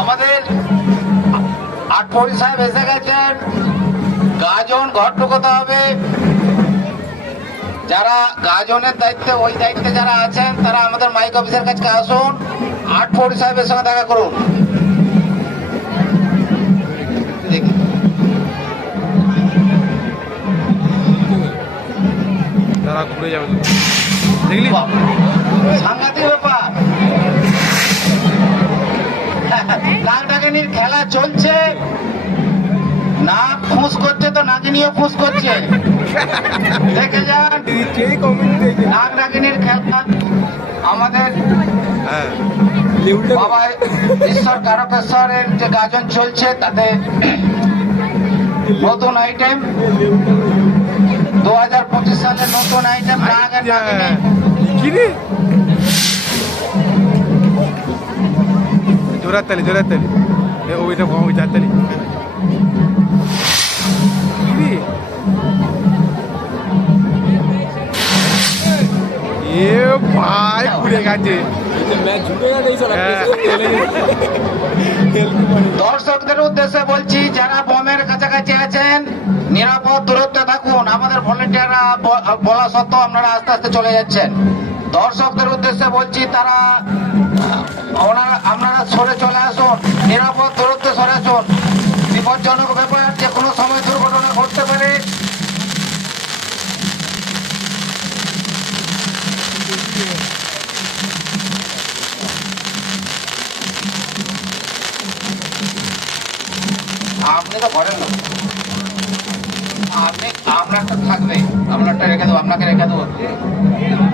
আমাদের আটপরি সাহেব গেছেন। গাজন ঘর ঢুকোতে হবে? যারা গাজনের দায়িত্বে, ওই দায়িত্বে যারা আছেন, তারা আমাদের মাইক অফিসের কাছে আসুন। আটপরি সাহেবের সঙ্গে দেখা করুন। তারা ঘুরে যাবে। দেখলি? সাংঘাতিক ব্যাপার। ডাকানির খেলা চলছে। নাক ফুস করছে তো নাগিনীও ফুস করছে। দেখে যান। ডাকিনীর খেলা আমাদের বাবা ঈশ্বর কারকেশ্বরের যে গাজন চলছে, তাতে নতুন আইটেম দু হাজার পঁচিশ সালের নতুন আইটেম রাগ আর কিরে জোরাত তালি জোরাত তালি ওইটা কম ওই চার তালি কিরে? এ ভাই ঘুরে গেছে। হ্যাঁ। দর্শকদের উদ্দেশ্যে বলছি নিরাপদ দূরত্বে থাকুন। আমাদের ভলেন্টিয়াররা বলা সত্ত্বেও আপনারা আস্তে আস্তে চলে যাচ্ছেন। দর্শকদের উদ্দেশ্যে বলছি, তারা ওনারা, আপনারা সরে চলে আসুন। নিরাপদ দূরত্বে সরে আসুন। বিপজ্জনক ব্যাপার, যে কোনো সময় দুর্ঘটনা ঘটতে পারে। আপনি তো ঘরের লোক। আপনি তো থাকবে। আপনারটা রেখে দেবো আপনাকে রেখে দেবো।